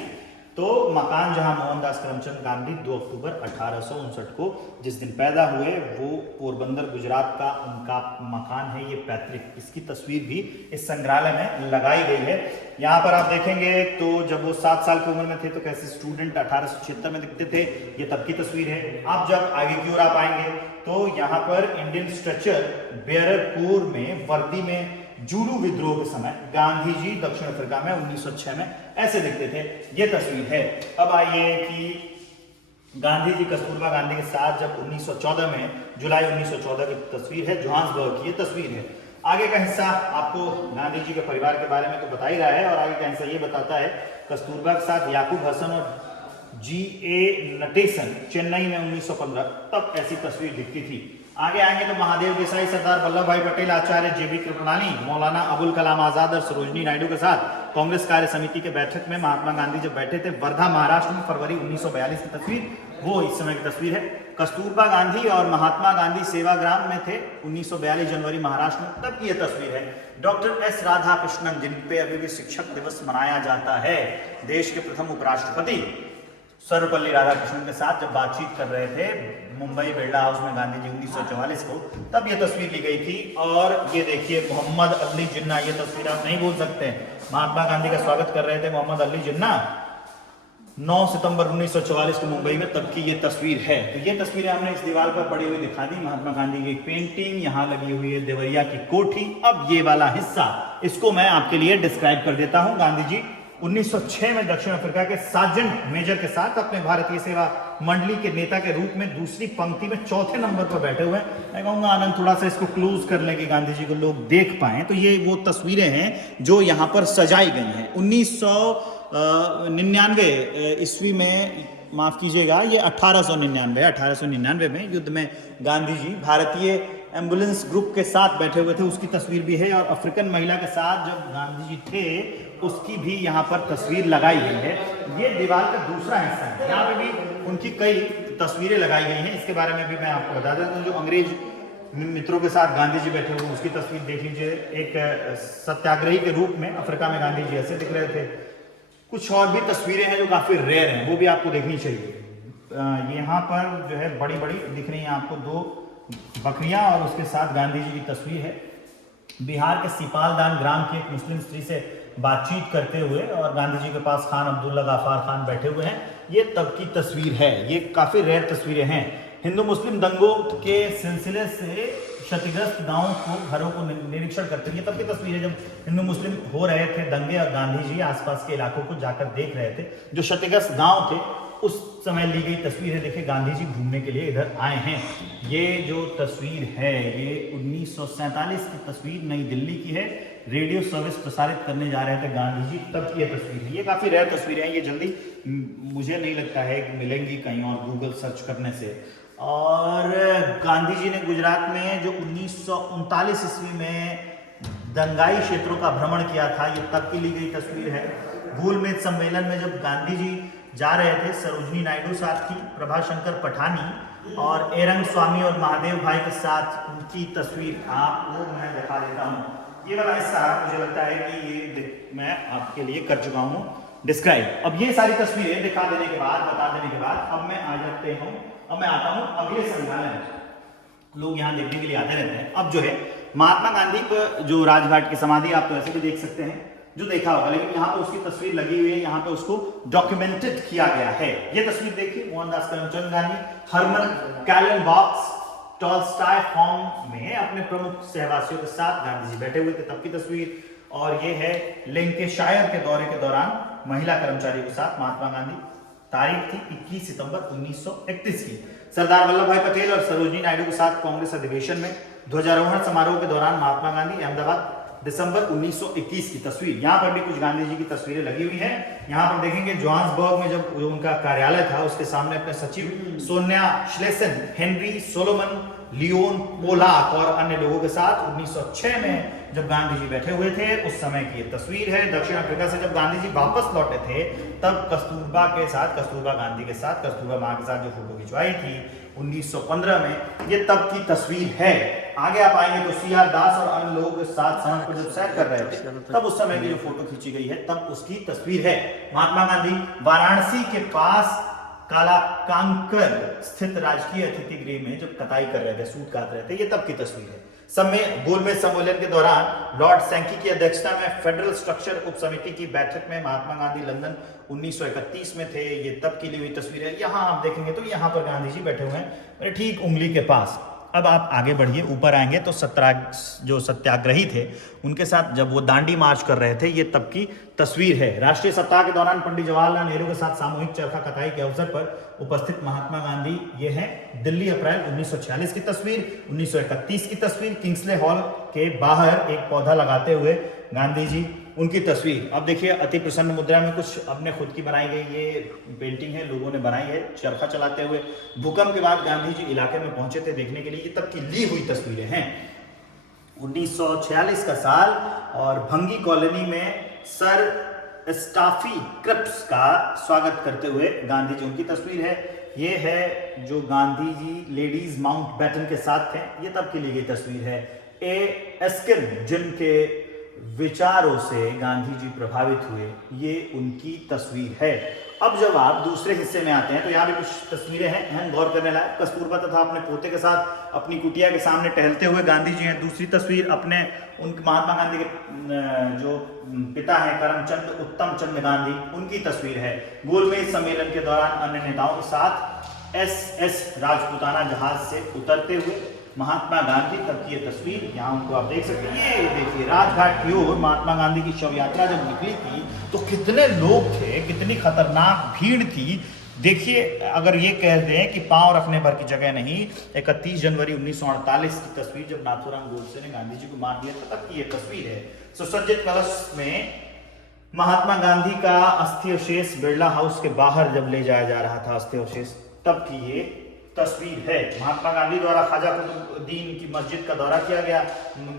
तो मकान जहां मोहनदास करमचंद गांधी 2 अक्टूबर 1859 को जिस दिन पैदा हुए वो पोरबंदर गुजरात का उनका मकान है, ये पैतृक। इसकी तस्वीर भी इस संग्रहालय में लगाई गई है। यहाँ पर आप देखेंगे तो जब वो 7 साल की उम्र में थे तो कैसे स्टूडेंट 1876 में दिखते थे, ये तब की तस्वीर है। आप जब आगे की ओर आप आएंगे तो यहाँ पर इंडियन स्ट्रक्चर बेयरर कोर में वर्दी में जूलू विद्रोह के समय गांधी जी दक्षिण अफ्रीका में 1906 में ऐसे दिखते थे, ये तस्वीर है। अब आइए कि गांधी जी कस्तूरबा गांधी के साथ जब 1914 में जुलाई 1914 की तस्वीर है, जोहान्सबर्ग की ये तस्वीर है। आगे का हिस्सा आपको गांधी जी के परिवार के बारे में तो बता ही रहा है और आगे का हिस्सा ये बताता है कस्तूरबा के साथ याकूब हसन और G.A. नटेसन चेन्नई में 1915 तब ऐसी तस्वीर दिखती थी। आगे आएंगे तो महादेव देसाई, सरदार वल्लभ भाई पटेल, आचार्य JB कृपलानी, मौलाना अबुल कलाम आजाद और सरोजनी नायडू के साथ कांग्रेस कार्य समिति के बैठक में महात्मा गांधी जब बैठे थे वर्धा महाराष्ट्र में फरवरी 1942 की तस्वीर, वो इस समय की तस्वीर है। कस्तूरबा गांधी और महात्मा गांधी सेवाग्राम में थे 1942 जनवरी महाराष्ट्र में, तब की यह तस्वीर है। डॉक्टर S राधाकृष्णन जिन पे अभी भी शिक्षक दिवस मनाया जाता है, देश के प्रथम उपराष्ट्रपति सर्वपल्ली राधाकृष्णन के साथ जब बातचीत कर रहे थे मुंबई बिरला हाउस में गांधी जी 1944 को, तब ये तस्वीर ली गई थी। और ये देखिए मोहम्मद अली जिन्ना, ये तस्वीर आप नहीं भूल सकते, महात्मा गांधी का स्वागत कर रहे थे मोहम्मद अली जिन्ना 9 सितंबर 1944 को मुंबई में, तब की ये तस्वीर है। तो ये तस्वीरें हमने इस दीवार पर पड़ी हुई दिखा दी। महात्मा गांधी की पेंटिंग यहाँ लगी हुई है, देवरिया की कोठी। अब ये वाला हिस्सा, इसको मैं आपके लिए डिस्क्राइब कर देता हूँ। गांधी जी 1906 में दक्षिण अफ्रीका के सार्जेंट मेजर के साथ अपने भारतीय सेवा मंडली के नेता के रूप में दूसरी पंक्ति में 4थे नंबर पर बैठे हुए हैं। मैं कहूँगा आनंद थोड़ा सा इसको क्लोज कर लें कि गांधी जी को लोग देख पाएं। तो ये वो तस्वीरें हैं जो यहाँ पर सजाई गई हैं। 1999 ईस्वी में, माफ कीजिएगा, ये 1899 में युद्ध में गांधी जी भारतीय एम्बुलेंस ग्रुप के साथ बैठे हुए थे, उसकी तस्वीर भी है। और अफ्रीकन महिला के साथ जब गांधी जी थे उसकी भी यहाँ पर तस्वीर लगाई गई है। ये दीवार का दूसरा हिस्सा है, यहाँ पे भी उनकी कई तस्वीरें लगाई गई हैं। इसके बारे में भी मैं आपको बता देता हूँ। जो अंग्रेज मित्रों के साथ गांधी जी बैठे हुए उसकी तस्वीर देख लीजिए। एक सत्याग्रही के रूप में अफ्रीका में गांधी जी ऐसे दिख रहे थे। कुछ और भी तस्वीरें हैं जो काफी रेयर हैं, वो भी आपको देखनी चाहिए। यहाँ पर जो है बड़ी बड़ी दिख रही हैं आपको 2 बकरियां और उसके साथ गांधी जी की तस्वीर है। बिहार के सिपालदान ग्राम की एक मुस्लिम स्त्री से बातचीत करते हुए और गांधी जी के पास खान अब्दुल्ला गफ्फार खान बैठे हुए हैं, ये तब की तस्वीर है। ये काफी रेयर तस्वीरें हैं। हिंदू मुस्लिम दंगों के सिलसिले से क्षतिग्रस्त गांवों को, घरों को निरीक्षण करते हैं, ये तब की तस्वीर है जब हिंदू मुस्लिम हो रहे थे दंगे और गांधी जी आसपास के इलाकों को जाकर देख रहे थे। जो क्षतिग्रस्त गांव थे उस समय ली गई तस्वीर है। देखिए गांधी जी घूमने के लिए इधर आए हैं। ये जो तस्वीर है ये 1947 की तस्वीर नई दिल्ली की है। रेडियो सर्विस प्रसारित करने जा रहे थे गांधी जी, तब की ये तस्वीर है। ये काफी रेयर तस्वीरें हैं, ये जल्दी मुझे नहीं लगता है कि मिलेंगी कहीं और गूगल सर्च करने से। और गांधी जी ने गुजरात में जो 1939 ईस्वी में दंगाई क्षेत्रों का भ्रमण किया था, ये तब की ली गई तस्वीर है। भूलमेज सम्मेलन में जब गांधी जी जा रहे थे, सरोजनी नायडू साथ थी, प्रभाशंकर पठानी और एरंग स्वामी और महादेव भाई के साथ उनकी तस्वीर आपको मैं दिखा देता हूँ। ये वाला हिस्सा मुझे लगता है कि ये मैं आपके लिए कर चुका हूँ डिस्क्राइब। अब ये सारी तस्वीरें दिखा देने के बाद, बता देने के बाद, अब मैं आ जाते हूँ, अब मैं आता हूँ अगले संग्रहालय में। लोग यहाँ देखने के लिए आते रहते हैं। अब जो है महात्मा गांधी पर जो राजघाट की समाधि, आप तो ऐसे भी देख सकते हैं, जो देखा होगा, लेकिन यहाँ पे उसकी तस्वीर लगी हुई है, यहाँ पे उसको डॉक्यूमेंटेड किया गया है। ये तस्वीर देखिए, मोहनदास करमचंद गांधी हरमन कैलेंबॉक्स टॉलस्टॉय फॉर्म में अपने प्रमुख सहवासियों के साथ गांधी जी बैठे हुए थे, तब की तस्वीर। और ये है लैंकेशायर के दौरे के दौरान महिला कर्मचारियों के साथ महात्मा गांधी। तारीख थी 21 सितंबर 1931 की। सरदार वल्लभ भाई पटेल और सरोजिनी नायडू के साथ कांग्रेस अधिवेशन में ध्वजारोहण समारोह के दौरान महात्मा गांधी, अहमदाबाद, दिसंबर 1921 की तस्वीर। यहाँ पर भी कुछ गांधी जी की तस्वीरें लगी हुई हैं। यहाँ पर देखेंगे जोहान्सबर्ग में जब उनका कार्यालय था, उसके सामने अपने सचिव Sonia श्लेसन, Henry Solomon, Leone Pollock और अन्य लोगों के साथ 1906 में जब गांधी जी बैठे हुए थे उस समय की ये तस्वीर है। दक्षिण अफ्रीका से जब गांधी जी वापस लौटे थे तब कस्तूरबा गांधी के साथ, कस्तूरबा मां के साथ जो फोटो खिंचवाई थी 1915 में, ये तब की तस्वीर है। आगे आप आएंगे तो सीआर दास और अन्य लोगों के साथ सड़क पर जब सैर कर रहे थे तब उस समय की जो फोटो खींची गई है तब उसकी तस्वीर है। महात्मा गांधी वाराणसी के पास कालाकांकर स्थित राजकीय अतिथि गृह में जब कताई कर रहे थे, सूत काट रहे थे, ये तब की तस्वीर है। गोलमेज सम्मेलन के दौरान लॉर्ड सैंकी की अध्यक्षता में फेडरल स्ट्रक्चर उप समिति की बैठक में महात्मा गांधी लंदन 1931 में थे, ये तब की ली हुई तस्वीर है। यहाँ आप देखेंगे तो यहाँ पर गांधी जी बैठे हुए हैं ठीक उंगली के पास। अब आप आगे बढ़िए, ऊपर आएंगे तो जो सत्याग्रही थे उनके साथ जब वो दांडी मार्च कर रहे थे, ये तब की तस्वीर है। राष्ट्रीय सप्ताह के दौरान पंडित जवाहरलाल नेहरू के साथ सामूहिक चरखा कताई के अवसर पर उपस्थित महात्मा गांधी, ये है दिल्ली, अप्रैल 1946 की तस्वीर। 1931 की तस्वीर, किंग्सले हॉल के बाहर एक पौधा लगाते हुए गांधी जी, उनकी तस्वीर। अब देखिए अति प्रसन्न मुद्रा में कुछ अपने खुद की बनाई गई ये पेंटिंग है, लोगों ने बनाई है चरखा चलाते हुए। भूकंप के बाद गांधी जी इलाके में पहुंचे थे देखने के लिए, ये तब की ली हुई तस्वीरें हैं। 1946 का साल और भंगी कॉलोनी में सर स्टाफी क्रिप्स का स्वागत करते हुए गांधी जी, उनकी तस्वीर है। ये है जो गांधी जी लेडीज माउंटबेटन के साथ थे, ये तब की ली गई तस्वीर है। ए एस्किन, जिनके विचारों से गांधी जी प्रभावित हुए, ये उनकी तस्वीर है। अब जब आप दूसरे हिस्से में आते हैं तो यहाँ भी कुछ तस्वीरें हैं गौर करने लायक। कस्तूरबा तथा अपने पोते के साथ अपनी कुटिया के सामने टहलते हुए गांधी जी हैं। दूसरी तस्वीर अपने उनके महात्मा गांधी के जो पिता हैं करमचंद उत्तम चंद गांधी, उनकी तस्वीर है। गोलमेज सम्मेलन के दौरान अन्य नेताओं के साथ SS राजपूताना जहाज से उतरते हुए महात्मा गांधी, तब की ये तस्वीर यहाँ उनको आप देख सकते हैं। ये देखिए राजघाट की ओर महात्मा गांधी की शव यात्रा जब निकली थी तो कितने लोग थे, कितनी खतरनाक भीड़ थी। देखिए अगर ये कह दें कि पांव रखने भर की जगह नहीं, 31 जनवरी 1948 की तस्वीर जब नाथूराम गोडसे ने गांधी जी को मार दिया था, तब की ये तस्वीर है। सुसज्जित कलश में महात्मा गांधी का अस्थि अवशेष बिरला हाउस के बाहर जब ले जाया जा रहा था, अस्थि अवशेष, तब की ये तस्वीर है। महात्मा गांधी द्वारा ख्वाजा कुतुबुद्दीन की मस्जिद का दौरा किया गया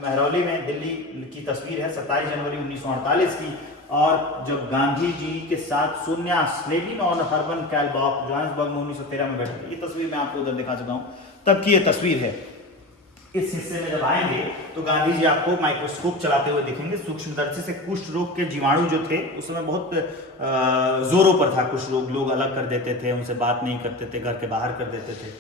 महरौली में, दिल्ली की तस्वीर है 27 जनवरी 1948 की। और जब गांधी जी के साथ सोनिया स्लेविन और हर्बन कैलबॉक जोहान्सबर्ग में 1913 में बैठे थे, ये तस्वीर मैं आपको उधर दिखा चुका हूँ, तब की ये तस्वीर है। इस हिस्से में जब आएंगे तो गांधी जी आपको माइक्रोस्कोप चलाते हुए दिखेंगे। सूक्ष्मदर्शी से कुष्ठ रोग के जीवाणु जो थे उस समय बहुत जोरों पर था कुष्ठ रोग, लोग अलग कर देते थे, उनसे बात नहीं करते थे, घर के बाहर कर देते थे,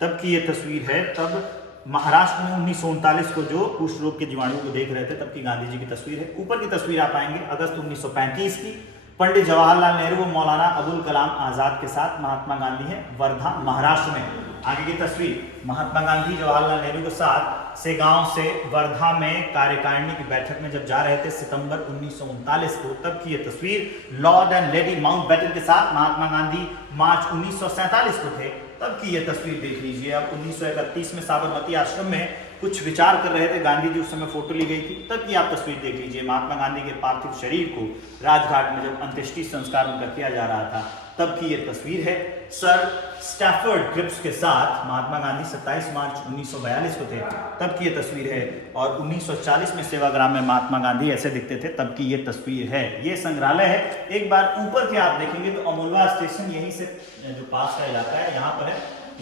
तब की ये तस्वीर है। तब महाराष्ट्र में 1939 को जो कुष्ठ रोग के जीवाणु को देख रहे थे, तब की गांधी जी की तस्वीर है। ऊपर की तस्वीर आप आएंगे अगस्त 1935 की, पंडित जवाहरलाल नेहरू व मौलाना अबुल कलाम आजाद के साथ महात्मा गांधी है वर्धा, महाराष्ट्र में। आगे की तस्वीर महात्मा गांधी जवाहरलाल नेहरू के साथ से गांव से वर्धा में कार्यकारिणी की बैठक में जब जा रहे थे सितंबर 1939 को, तब की ये तस्वीर। लॉर्ड एंड लेडी माउंटबेटन के साथ महात्मा गांधी मार्च 1947 को थे, तब की ये तस्वीर देख लीजिए। अब 1931 में साबरमती आश्रम में कुछ विचार कर रहे थे गांधी जी, उस समय फोटो ली गई थी, तब की आप तस्वीर देख लीजिए। महात्मा गांधी के पार्थिव शरीर को राजघाट में जब अंत्येष्टि संस्कार उनका किया जा रहा था, तब की ये तस्वीर है। सर स्टैफर्ड क्रिप्स के साथ महात्मा गांधी 27 मार्च 1942 को थे, तब की ये तस्वीर है। और 1940 में सेवाग्राम में महात्मा गांधी ऐसे दिखते थे, तब की ये तस्वीर है। ये संग्रहालय है। एक बार ऊपर के आप देखेंगे तो अमोलवा स्टेशन यहीं से जो पास का इलाका है, यहाँ पर है।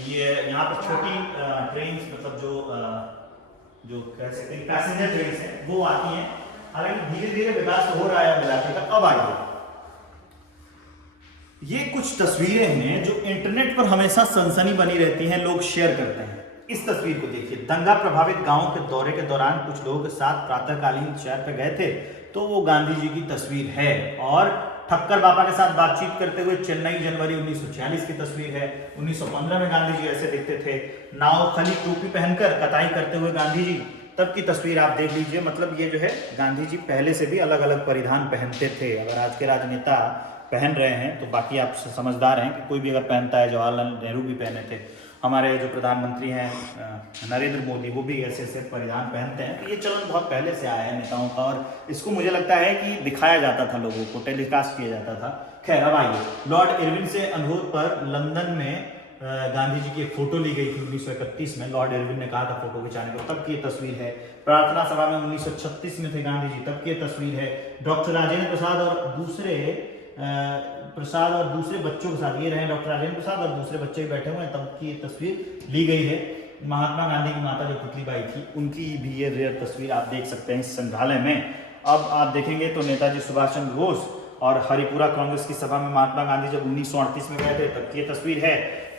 ये यहाँ पर छोटी ट्रेन, मतलब जो कह सकते हैं पैसेंजर ट्रेन है, वो आती हैं। हालांकि धीरे धीरे विकास हो रहा है इलाके का। अब आइए, ये कुछ तस्वीरें हैं जो इंटरनेट पर हमेशा सनसनी बनी रहती हैं, लोग शेयर करते हैं। इस तस्वीर को देखिए, दंगा प्रभावित गांवों के दौरे के दौरान कुछ लोगों के साथ प्रातःकालीन शहर पे गए थे, तो वो गांधी जी की तस्वीर है। और ठक्कर बाबा के साथ बातचीत करते हुए चेन्नई, जनवरी 1946 की तस्वीर है। 1915 में गांधी जी ऐसे दिखते थे। नाव खली टोपी पहनकर कताई करते हुए गांधी जी, तब की तस्वीर आप देख लीजिए। मतलब ये जो है गांधी जी पहले से भी अलग अलग परिधान पहनते थे। अगर आज के राजनेता पहन रहे हैं तो बाकी आप समझदार हैं कि कोई भी अगर पहनता है, जवाहरलाल नेहरू भी पहने थे। हमारे जो प्रधानमंत्री हैं नरेंद्र मोदी, वो भी ऐसे ऐसे परिधान पहनते हैं। तो ये चलन बहुत पहले से आया है नेताओं का, और इसको मुझे लगता है कि दिखाया जाता था, लोगों को टेलीकास्ट किया जाता था। खैर, अब आइए, लॉर्ड इरविन से अनुरोध पर लंदन में गांधी जी की एक फोटो ली गई थी 1931 में। लॉर्ड इरविन ने कहा था फोटो खिंचाने को, तब की ये तस्वीर है। प्रार्थना सभा में 1936 में थे गांधी जी, तब की ये तस्वीर है। डॉक्टर राजेंद्र प्रसाद और दूसरे बच्चों के साथ, ये रहे डॉक्टर राजेंद्र प्रसाद और दूसरे बच्चे भी बैठे हुए हैं, तब की ये तस्वीर ली गई है। महात्मा गांधी की माता जो पुतलीबाई थी, उनकी भी ये रेयर तस्वीर आप देख सकते हैं इस संग्रहालय में। अब आप देखेंगे तो नेताजी सुभाष चंद्र बोस और हरिपुरा कांग्रेस की सभा में महात्मा गांधी जब 1938 में गए थे, तब की ये तस्वीर है।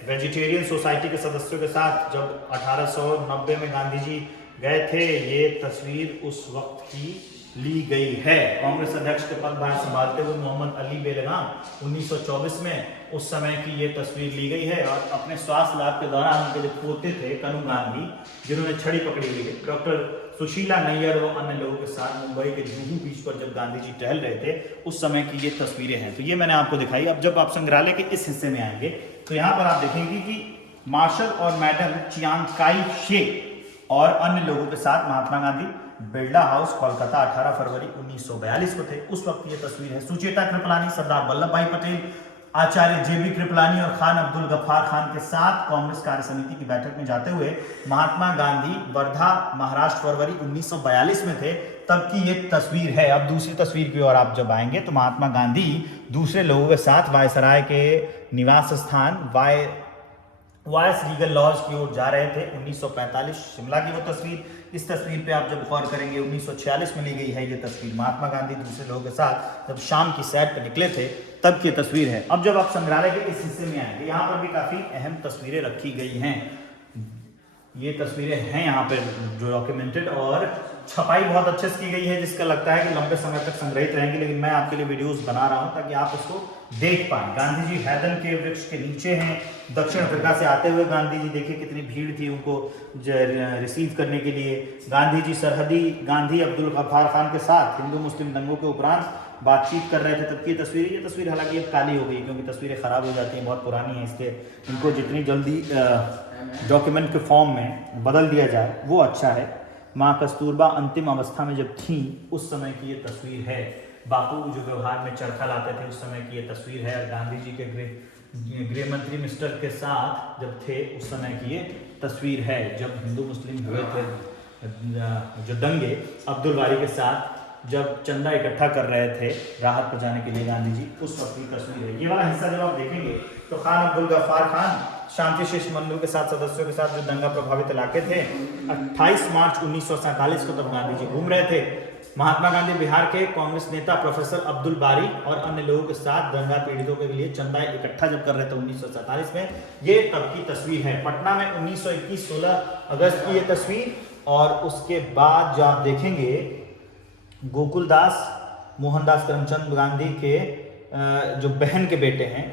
वेजिटेरियन सोसाइटी के सदस्यों के साथ जब 1890 में गांधी जी गए थे, ये तस्वीर उस वक्त की ली गई है। कांग्रेस अध्यक्ष के पदभार संभालते हुए मोहम्मद अली बेलगाम 1924 में, उस समय की ये तस्वीर ली गई है। और अपने स्वास्थ्य लाभ के दौरान उनके जो पोते थे कनु गांधी, जिन्होंने छड़ी पकड़ी हुई है, डॉक्टर सुशीला नैयर व अन्य लोगों के साथ मुंबई के जुहू बीच पर जब गांधी जी टहल रहे थे, उस समय की ये तस्वीरें हैं। तो ये मैंने आपको दिखाई। अब जब आप संग्रहालय के इस हिस्से में आएंगे तो यहाँ पर आप देखेंगे कि मार्शल और मैडम चियांग काई शेक और अन्य लोगों के साथ महात्मा गांधी बिरला हाउस कोलकाता 18 फरवरी 1942 को थे, उस वक्त ये तस्वीर है। सुचेता कृपलानी, सरदार वल्लभ भाई पटेल, आचार्य जेबी कृपलानी और खान अब्दुल गफ्फार खान के साथ कांग्रेस कार्य समिति की बैठक में जाते हुए महात्मा गांधी वर्धा महाराष्ट्र फरवरी 1942 में थे, तब की ये तस्वीर है। अब दूसरी तस्वीर की ओर आप जब आएंगे तो महात्मा गांधी दूसरे लोगों के साथ वायसराय के निवास स्थान वायस रीगल लॉज की ओर जा रहे थे। 1945 शिमला की वो तस्वीर। इस तस्वीर पे आप जब गौर करेंगे 1946 में ली गई है ये तस्वीर। महात्मा गांधी दूसरे लोगों के साथ जब शाम की सैर पर निकले थे, तब की तस्वीर है। अब जब आप संग्रहालय के इस हिस्से में आएंगे, यहाँ पर भी काफी अहम तस्वीरें रखी गई हैं। ये तस्वीरें हैं यहाँ पे जो डॉक्यूमेंटेड, और छपाई बहुत अच्छे से की गई है, जिसका लगता है कि लंबे समय तक संग्रहित रहेंगी। लेकिन मैं आपके लिए वीडियोस बना रहा हूँ ताकि आप उसको देख पाएं। गांधी जी हैदन के वृक्ष के नीचे हैं, दक्षिण अफ्रीका से आते हुए गांधी जी, देखिए कितनी भीड़ थी उनको रिसीव करने के लिए। गांधी जी सरहदी गांधी अब्दुल गफ्फार खान के साथ हिंदू मुस्लिम दंगों के उपरांत बातचीत कर रहे थे, तब की तस्वीर। ये तस्वीर हालांकि अब काली हो गई क्योंकि तस्वीरें खराब हो जाती हैं, बहुत पुरानी है, इसलिए इनको जितनी जल्दी डॉक्यूमेंट के फॉर्म में बदल दिया जाए वो अच्छा है। माँ कस्तूरबा अंतिम अवस्था में जब थी, उस समय की ये तस्वीर है। बापू जो व्यवहार में चरखा लाते थे, उस समय की ये तस्वीर है। और गांधी जी के गृह मंत्री मिस्टर के साथ जब थे, उस समय की ये तस्वीर है। जब हिंदू मुस्लिम हुए थे जो दंगे, अब्दुल बारी के साथ जब चंदा इकट्ठा कर रहे थे राहत पहुंचाने के लिए गांधी जी, उस वक्त की तस्वीर है। ये वाला हिस्सा जब आप देखेंगे तो खान अब्दुल गफ्फार खान शांति शिष्टमंडल के साथ सदस्यों के साथ जो दंगा प्रभावित इलाके थे, 28 मार्च 1947 को तब गांधी जी घूम रहे थे। महात्मा गांधी बिहार के कांग्रेस नेता प्रोफेसर अब्दुल बारी और अन्य लोगों के साथ दंगा पीड़ितों के लिए चंदा इकट्ठा जब कर रहे थे 1947 में, ये तब की तस्वीर है। पटना में 1921 16 अगस्त की ये तस्वीर। और उसके बाद जो आप देखेंगे गोकुलदास मोहनदास करमचंद गांधी के जो बहन के बेटे हैं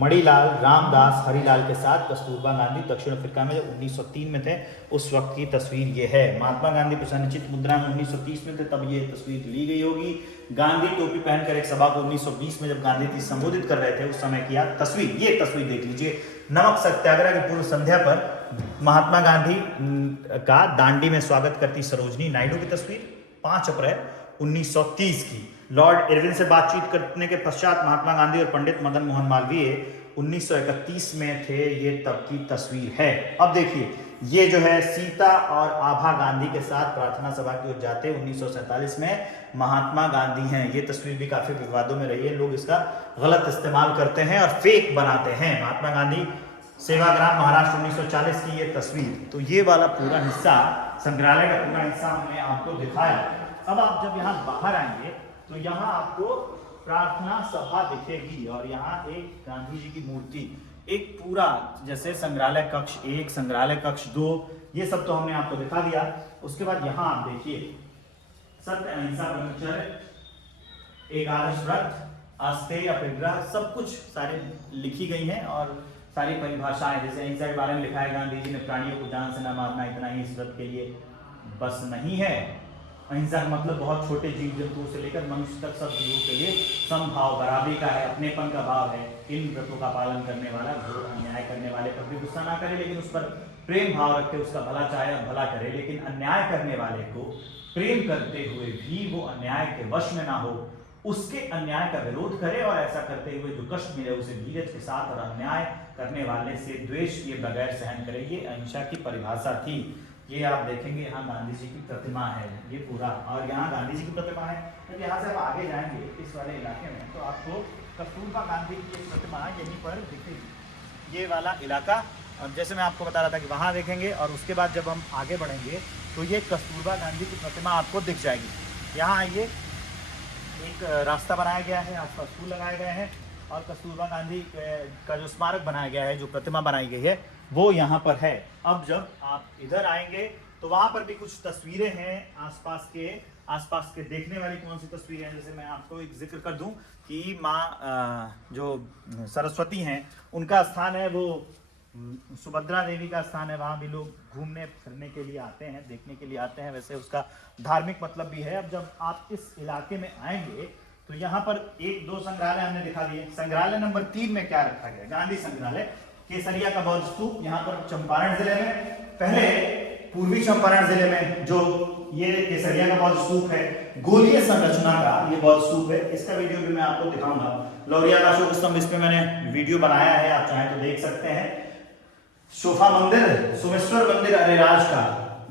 मणिलाल रामदास हरिलाल के साथ कस्तूरबा गांधी दक्षिण अफ्रीका में जब 1903 में थे, उस वक्त की तस्वीर ये है। महात्मा गांधी प्रसन्नचित्त मुद्रा में 1930 में थे, तब ये तस्वीर ली गई होगी। गांधी टोपी पहनकर एक सभा को 1920 में जब गांधी जी संबोधित कर रहे थे, उस समय की तस्वीर। ये तस्वीर देख लीजिए। नमक सत्याग्रह की पूर्व संध्या पर महात्मा गांधी का दांडी में स्वागत करती सरोजनी नायडू की तस्वीर 5 अप्रैल 1930 की। लॉर्ड इरविन से बातचीत करने के पश्चात महात्मा गांधी और पंडित मदन मोहन मालवीय 1931 में थे, ये तब की तस्वीर है। अब देखिए, ये जो है सीता और आभा गांधी के साथ प्रार्थना सभा की ओर जाते 1947 में महात्मा गांधी हैं। ये तस्वीर भी काफी विवादों में रही है, लोग इसका गलत इस्तेमाल करते हैं और फेक बनाते हैं। महात्मा गांधी सेवाग्राम महाराष्ट्र 1940 की ये तस्वीर। तो ये वाला पूरा हिस्सा, संग्रहालय का पूरा हिस्सा हमने आपको दिखाया। अब आप जब यहाँ बाहर आएंगे तो यहाँ आपको प्रार्थना सभा दिखेगी और यहाँ एक गांधी जी की मूर्ति, एक पूरा जैसे संग्रहालय कक्ष 1, संग्रहालय कक्ष 2, ये सब तो हमने आपको दिखा दिया। उसके बाद यहाँ आप देखिए सत्य अहिंसा ब्रह्मचर्य, एक आदर्श व्रत, अस्तेय अपरिग्रह, सब कुछ सारे लिखी गई हैं और सारी परिभाषाएं, जैसे अहिंसा के बारे में लिखा है गांधी जी ने प्राणियों को जान से न मारना, इतना ही इस व्रत के लिए बस नहीं है। अहिंसा का मतलब बहुत छोटे जीव जंतुओं से लेकर मनुष्य तक सब जीवों के लिए समभाव बराबरी का है, अपनेपन का भाव है। इन व्रतों का पालन करने वाला घोर अन्याय करने वाले पर भी गुस्सा ना करे, लेकिन उस पर प्रेम भाव रखे, उसका भला चाहे और भला करे, लेकिन अन्याय करने वाले को प्रेम करते हुए भी वो अन्याय के वश में ना हो, उसके अन्याय का विरोध करे और ऐसा करते हुए जो कष्ट मिले उसे धीरज के साथ और अन्याय करने वाले से द्वेष किए बगैर सहन करे। ये अहिंसा की परिभाषा थी। ये आप देखेंगे यहाँ गांधी जी की प्रतिमा है, ये पूरा, और यहाँ गांधी जी की प्रतिमा है। जब यहाँ से आप आगे जाएंगे इस वाले इलाके में तो आपको कस्तूरबा गांधी की एक प्रतिमा यहीं पर दिखेगी, ये वाला इलाका। और जैसे मैं आपको बता रहा था कि वहाँ देखेंगे और उसके बाद जब हम आगे बढ़ेंगे तो ये कस्तूरबा गांधी की प्रतिमा आपको दिख जाएगी। यहाँ आइए, एक रास्ता बनाया गया है, आसपास फूल लगाए गए हैं और कस्तूरबा गांधी का जो स्मारक बनाया गया है, जो प्रतिमा बनाई गई है वो यहाँ पर है। अब जब आप इधर आएंगे तो वहाँ पर भी कुछ तस्वीरें हैं आसपास के देखने वाली कौन सी तस्वीरें हैं। जैसे मैं आपको एक जिक्र कर दूं कि माँ जो सरस्वती हैं उनका स्थान है, वो सुभद्रा देवी का स्थान है, वहाँ भी लोग घूमने फिरने के लिए आते हैं, देखने के लिए आते हैं। वैसे उसका धार्मिक मतलब भी है। अब जब आप इस इलाके में आएंगे तो यहाँ पर एक दो संग्रहालय हमने दिखा दिए। संग्रहालय नंबर 3 में क्या रखा गया? गांधी संग्रहालय, केसरिया का बौद्ध स्तूप, यहाँ पर चंपारण जिले में, पहले पूर्वी चंपारण जिले में जो ये केसरिया का बौद्ध स्तूप है, गोलीय संरचना का ये बौद्ध स्तूप है। इसका वीडियो भी मैं आपको दिखाऊंगा। लौरिया का अशोक स्तंभ, इस पे मैंने वीडियो बनाया है, आप चाहें तो देख सकते हैं। सोफा मंदिर, सोमेश्वर मंदिर अरेराज का,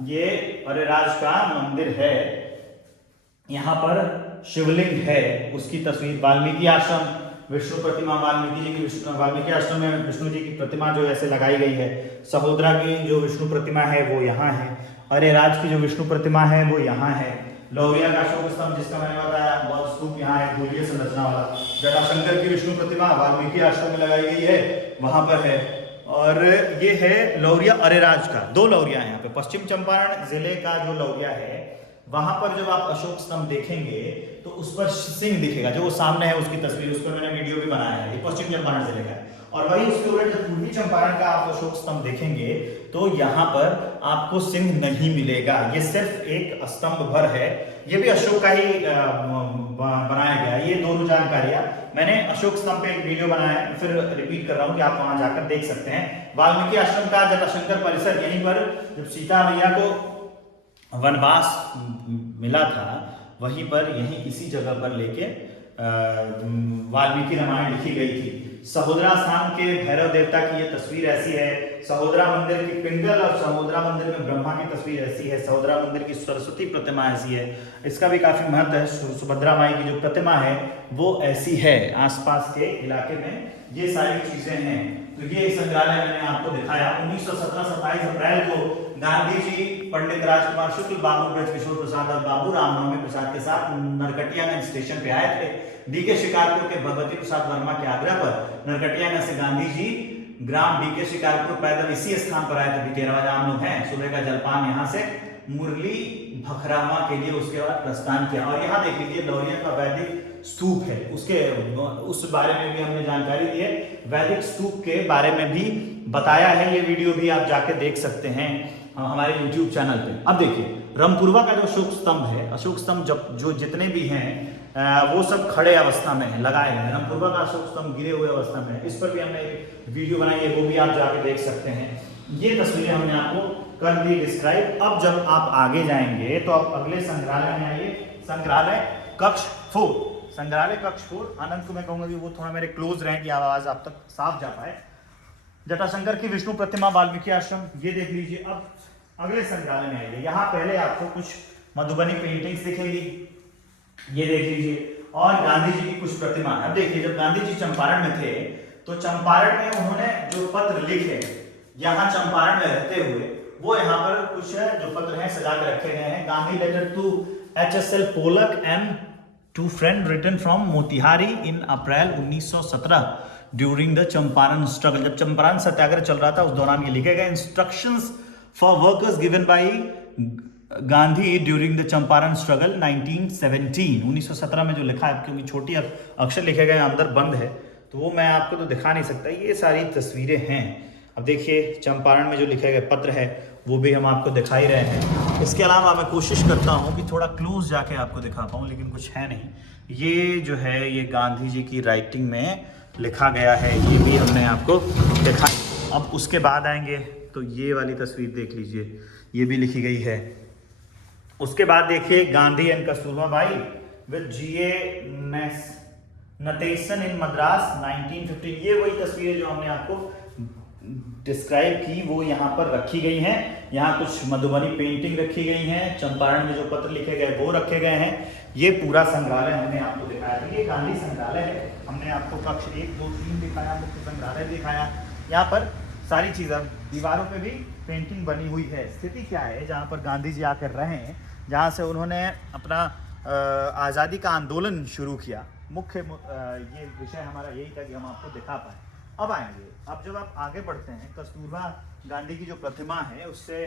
ये अरेराज का मंदिर है। यहाँ पर शिवलिंग है, उसकी तस्वीर। वाल्मीकि आश्रम, विष्णु प्रतिमा, वाल्मीकि जी की वाल्मीकि आश्रम में विष्णु जी की प्रतिमा जो ऐसे लगाई गई है। सहोदरा की जो विष्णु प्रतिमा है वो यहाँ है। अरेराज की जो विष्णु प्रतिमा है वो यहाँ है। लौरिया का अशोक स्तंभ जिसका मैंने बताया, बौद्ध स्तूप यहाँ है, गोलीय संरचना वाला। जटाशंकर की विष्णु प्रतिमा वाल्मीकि आश्रम में लगाई गई है, वहां पर है। और ये है लौरिया अरेराज का, 2 लौरिया है यहाँ पे। पश्चिम चंपारण जिले का जो लौरिया है वहां पर जब आप अशोक स्तंभ देखेंगे तो उस पर सिंह दिखेगा, जो वो सामने है उसकी तस्वीर, उस पर मैंने वीडियो भी बनाया है। ये पश्चिम चंपारण जिले का है। और वही उसके उलट जब पूर्वी चंपारण का आप अशोक स्तंभ देखेंगे तो यहाँ पर आपको सिंह नहीं मिलेगा, ये सिर्फ एक स्तंभ भर है। ये भी अशोक का ही बनाया गया। ये दोनों जानकारियां मैंने अशोक स्तंभ पे एक वीडियो बनाया है, फिर रिपीट कर रहा हूँ कि आप वहां जाकर देख सकते हैं। वाल्मीकि आश्रम का जटाशंकर परिसर, यहीं पर जब सीता मैया को वनवास मिला था, वहीं पर यहीं इसी जगह पर लेके वाल्मीकि रामायण लिखी गई थी। सहोदरा स्थान के भैरव देवता की ये तस्वीर ऐसी है। सहोदरा मंदिर की पिंडल और सहोदरा मंदिर में ब्रह्मा की तस्वीर ऐसी है। सहोदरा मंदिर की सरस्वती प्रतिमा ऐसी है। इसका भी काफी महत्व है। सुभद्रा माई की जो प्रतिमा है वो ऐसी है। आसपास के इलाके में ये सारी चीजें हैं। तो ये संग्रहालय मैंने आपको दिखाया। 1917 27 अप्रैल को गांधी जी पंडित राजकुमार शुक्ल, बाबू ब्रजकिशोर प्रसाद और बाबू रामनवमी प्रसाद के साथ नरकटियागंज स्टेशन पे आए थे। डीके शिकारपुर के भगवती प्रसाद वर्मा के आग्रह पर नरकटियागंज से गांधी जी ग्राम डीके शिकारपुर पैदल इसी स्थान पर आए थे। 13 बजे हम लोग हैं। सुबह का जलपान यहाँ से मुरली भखरामा के लिए उसके बाद प्रस्थान किया। और यहाँ देख लीजिए लौरिया का वैदिक स्तूप है, उसके उस बारे में भी हमने जानकारी दी है। वैदिक स्तूप के बारे में भी बताया है। ये वीडियो भी आप जाके देख सकते हैं हमारे YouTube चैनल पे। अब देखिए रामपुरवा का जो अशोक स्तंभ है, अशोक स्तंभ जो जितने भी हैं वो सब खड़े अवस्था में है, लगाए हैं। रामपुरवा का अशोक स्तंभ गिरे हुए अवस्था में है। इस पर भी हमने एक वीडियो बनाई है, वो भी आप जाके देख सकते हैं। ये तस्वीरें हमने आपको कर दी डिस्क्राइब। अब जब आप आगे जाएंगे तो आप अगले संग्रहालय में आइए। संग्रहालय कक्ष 4, संग्रहालय कक्ष 4। आनंद को मैं कहूंगा कि वो थोड़ा मेरे क्लोज रहें कि आवाज आप तक साफ जा पाए। जटाशंकर की विष्णु प्रतिमा, वाल्मीकि आश्रम, ये देख लीजिए। अब अगले संग्रहालय में आइए। यहाँ पहले आपको कुछ मधुबनी पेंटिंग्स दिखेगी, ये देख लीजिए। और गांधी जी की कुछ प्रतिमा। अब देखिए जब गांधी जी चंपारण में थे तो चंपारण में उन्होंने जो पत्र लिखे यहाँ चंपारण में रहते हुए, वो यहाँ पर कुछ जो पत्र हैं सजा के रखे गए हैं। Gandhi letter to HSL Polak and to friend written from Motihari in April 1917 during the Champaran struggle. जब चंपारण सत्याग्रह चल रहा था उस दौरान ये लिखे गए। Instructions for workers given by Gandhi during the Champaran struggle 1917। 1917 में जो लिखा है, क्योंकि छोटी अक्षर लिखे गए अंदर बंद है तो वो मैं आपको तो दिखा नहीं सकता। ये सारी तस्वीरें हैं। अब देखिए चंपारण में जो लिखे गए पत्र है वो भी हम आपको दिखा ही रहे हैं। इसके अलावा मैं कोशिश करता हूँ कि थोड़ा क्लोज जाके आपको दिखा पाऊँ, लेकिन कुछ है नहीं। ये जो है ये गांधी जी की राइटिंग में लिखा गया है, ये भी हमने आपको दिखा। अब उसके बाद आएंगे तो ये वाली तस्वीर देख लीजिए, ये भी लिखी गई है। उसके बाद देखिए Gandhi and Kasturba Bai with G.A. Natesan in Madras 1915। ये वही तस्वीरें जो हमने आपको डिस्क्राइब की वो यहाँ पर रखी गई हैं। यहाँ कुछ मधुबनी पेंटिंग रखी गई हैं, चंपारण में जो पत्र लिखे गए वो रखे गए हैं। ये पूरा संग्रहालय हमने आपको दिखाया था। ये गांधी संग्रहालय है। हमने आपको कक्ष 1, 2, 3 दिखाया, मुख्य संग्रहालय दिखाया। यहाँ पर सारी चीज़ें, दीवारों पे भी पेंटिंग बनी हुई है। स्थिति क्या है, जहाँ पर गांधी जी आकर रहे हैं, जहाँ से उन्होंने अपना आज़ादी का आंदोलन शुरू किया, मुख्य ये विषय हमारा यही था कि हम आपको दिखा पाएँ। अब आएंगे, अब जब आप आगे बढ़ते हैं, कस्तूरबा गांधी की जो प्रतिमा है उससे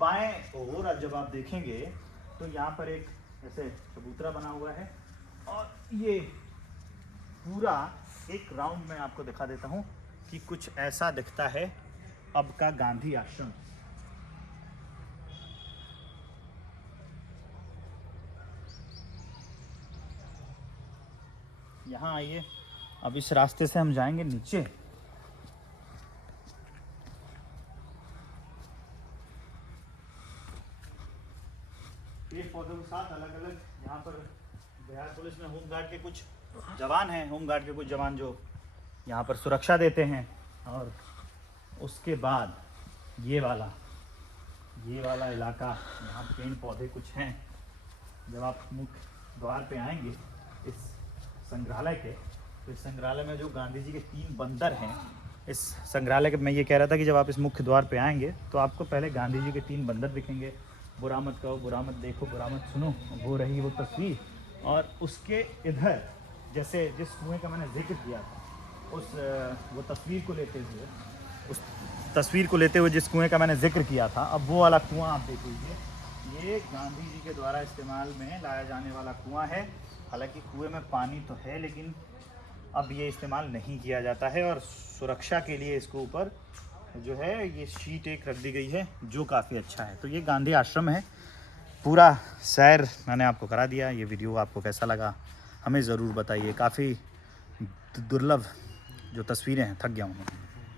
बाएं ओर अब जब आप देखेंगे तो यहाँ पर एक ऐसे चबूतरा बना हुआ है, और ये पूरा एक राउंड में आपको दिखा देता हूँ कि कुछ ऐसा दिखता है अब का गांधी आश्रम। यहाँ आइए, अब इस रास्ते से हम जाएंगे नीचे। पेड़ पौधों के साथ अलग अलग, यहाँ पर बिहार पुलिस में होमगार्ड के कुछ जवान हैं, होमगार्ड के कुछ जवान जो यहाँ पर सुरक्षा देते हैं। और उसके बाद ये वाला इलाका, यहाँ पर पेड़ पौधे कुछ हैं। जब आप मुख्य द्वार पे आएंगे इस संग्रहालय के, तो इस संग्रहालय में जो गांधी जी के 3 बंदर हैं, इस संग्रहालय के, मैं ये कह रहा था कि जब आप इस मुख्य द्वार पे आएंगे तो आपको पहले गांधी जी के 3 बंदर दिखेंगे। बुरा मत कहो, बुरा मत देखो, बुरा मत सुनो, वो रही वो तस्वीर। और उसके इधर जैसे जिस कुएं का मैंने जिक्र किया था, वो तस्वीर को लेते हुए जिस कुएं का मैंने जिक्र किया था, अब वो वाला कुआं आप देख लीजिए। ये गांधी जी के द्वारा इस्तेमाल में लाया जाने वाला कुआं है। हालांकि कुएं में पानी तो है, लेकिन अब ये इस्तेमाल नहीं किया जाता है, और सुरक्षा के लिए इसको ऊपर जो है ये शीट एक रख दी गई है, जो काफ़ी अच्छा है। तो ये गांधी आश्रम है। पूरा सैर मैंने आपको करा दिया। ये वीडियो आपको कैसा लगा हमें ज़रूर बताइए। काफ़ी दुर्लभ जो तस्वीरें हैं, थक गया हूँ,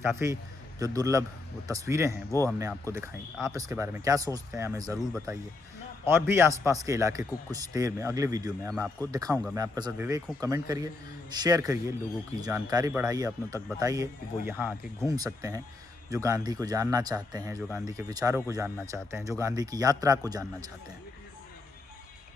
काफ़ी जो दुर्लभ वो तस्वीरें हैं वो हमने आपको दिखाई। आप इसके बारे में क्या सोचते हैं हमें ज़रूर बताइए। और भी आसपास के इलाके को कुछ देर में अगले वीडियो में मैं आपको दिखाऊंगा। मैं आपके साथ विवेक हूँ। कमेंट करिए, शेयर करिए, लोगों की जानकारी बढ़ाइए, अपनों तक बताइए कि वो यहाँ आके घूम सकते हैं, जो गांधी को जानना चाहते हैं, जो गांधी के विचारों को जानना चाहते हैं, जो गांधी की यात्रा को जानना चाहते हैं।